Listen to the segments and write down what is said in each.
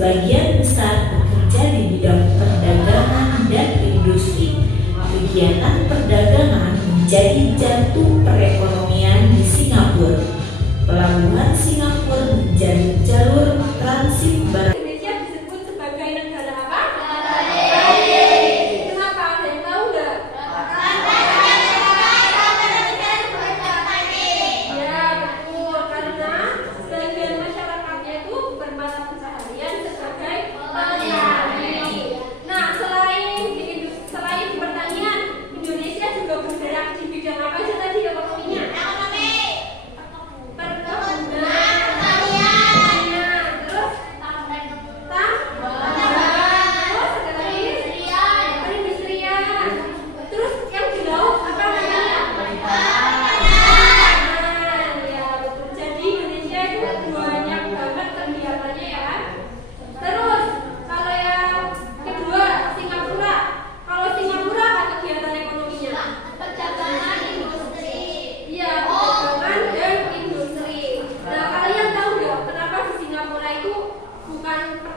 sebagian besar bekerja di bidang perdagangan dan industri. Kegiatan perdagangan menjadi jantung perekonomian di Singapura. Pelabuhan Singapura menjadi jalur transit barang. Indonesia disebut sebagai negara apa? Kenapa? Ada yang tahu nggak? Ya betul, karena sebagian masyarakatnya itu bermata pencaharian sebagai petani. Nah, selain pertanian, Indonesia juga bergerak di bidang apa aja tadi ekonominya?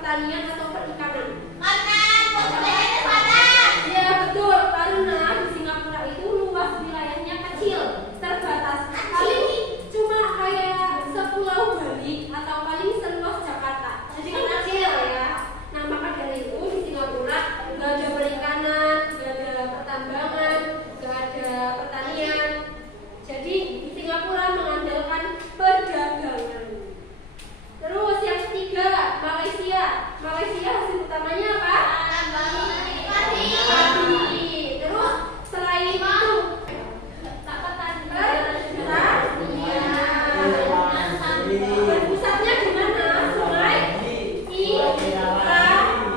Pertanian atau perikanan? Ya betul, karena di Singapura itu luas wilayahnya kecil, terbatas. Paling cuma kayak sepulau Bali atau paling seluas Jakarta. Jadi kan kecil ya. Nah maka dari itu di Singapura nggak ada perikanan, nggak ada pertambangan, nggak ada pertanian. Jadi di Singapura mengandalkan perdagangan. Terus yang ketiga, Malaysia hasil utamanya apa? Padi. Terus selain itu berpusatnya di mana? Sungai Irrawaddy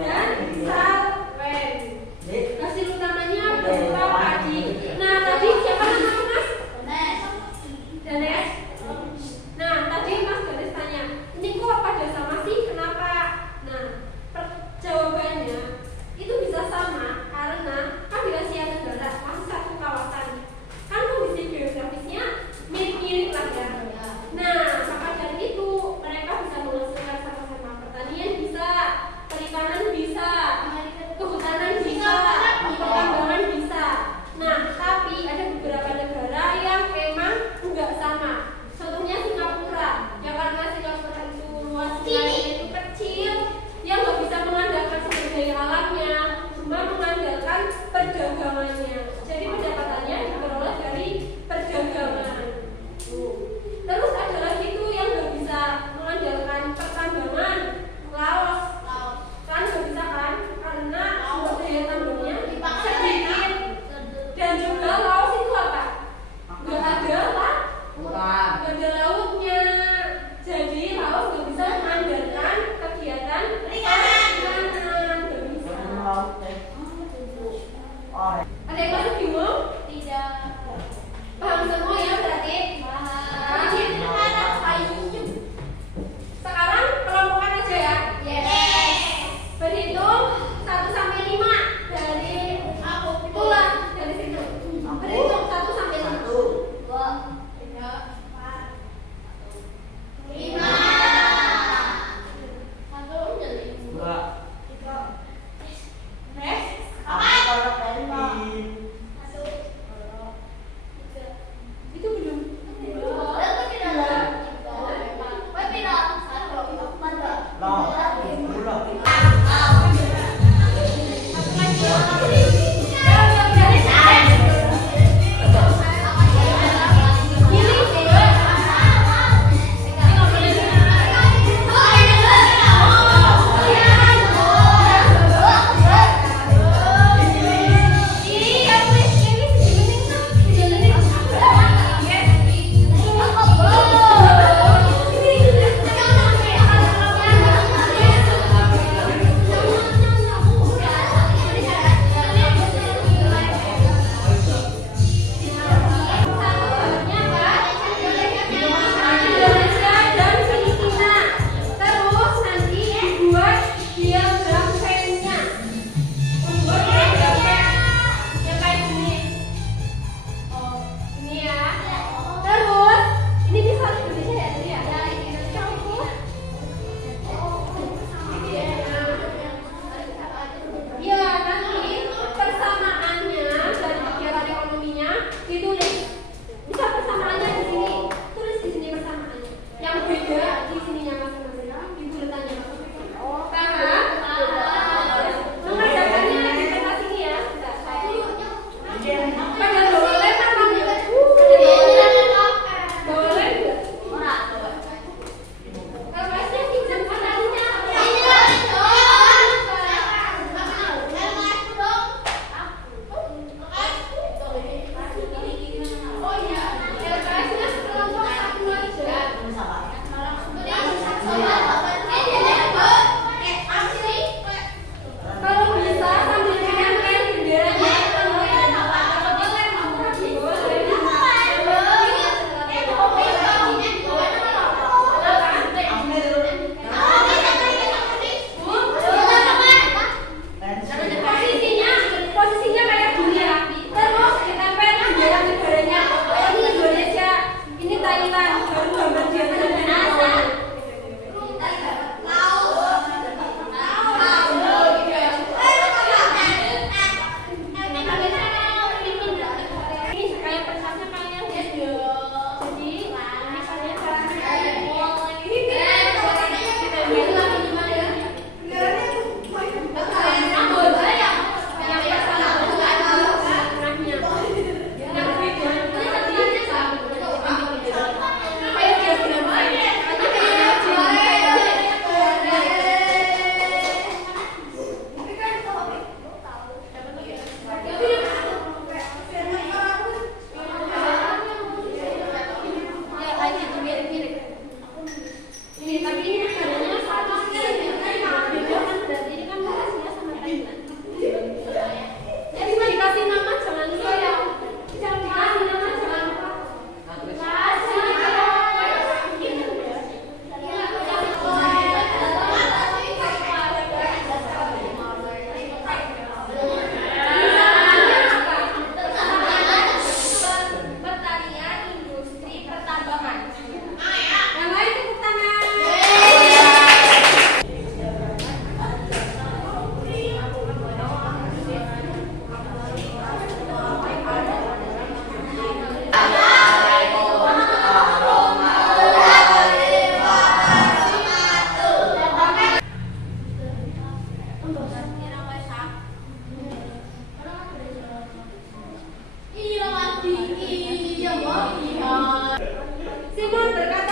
dan Salwen. Hasil utamanya berupa padi. Nah tadi siapa namanya Mas? Danes. Nah, tadi Mas Ganes tanya, ini kok pada sama sih? Kenapa? Nah, jawabannya itu bisa sama karena kan di Asia Tenggara masih satu kawasan. Kan kondisi geografisnya mirip-mirip lah ya. Nah, maka dari itu mereka bisa menghasilkan sama-sama pertanian bisa, perikanan bisa, kehutanan bisa, pertambangan bisa. Nah, tapi ada beberapa negara yang memang enggak sama. Contohnya Singapura, ya karena Singapura itu luas wilayahnya itu kecil, yang nggak bisa mengandalkan sumber daya alamnya, cuma mengandalkan perdagangannya. Jadi pendapatannya diperoleh dari perdagangan. Terus ada lagi tuh yang nggak bisa mengandalkan pertambangan, Laos, kan nggak bisa kan, karena sumber daya tambangnya sedikit. Dan juga Laos itu apa? Nggak ada lah. Gak ada lautnya, jadi Laos gak bisa mengandalkan kegiatan perikanan, gak bisa. Ada yang masih bingung? Tidak. Paham semua ya berarti? Sekarang kelompokan aja ya. Berhitung 1 sampai 5 dari pulang dari situ. Berhitung 1 sampai 5. 1, Simon berkata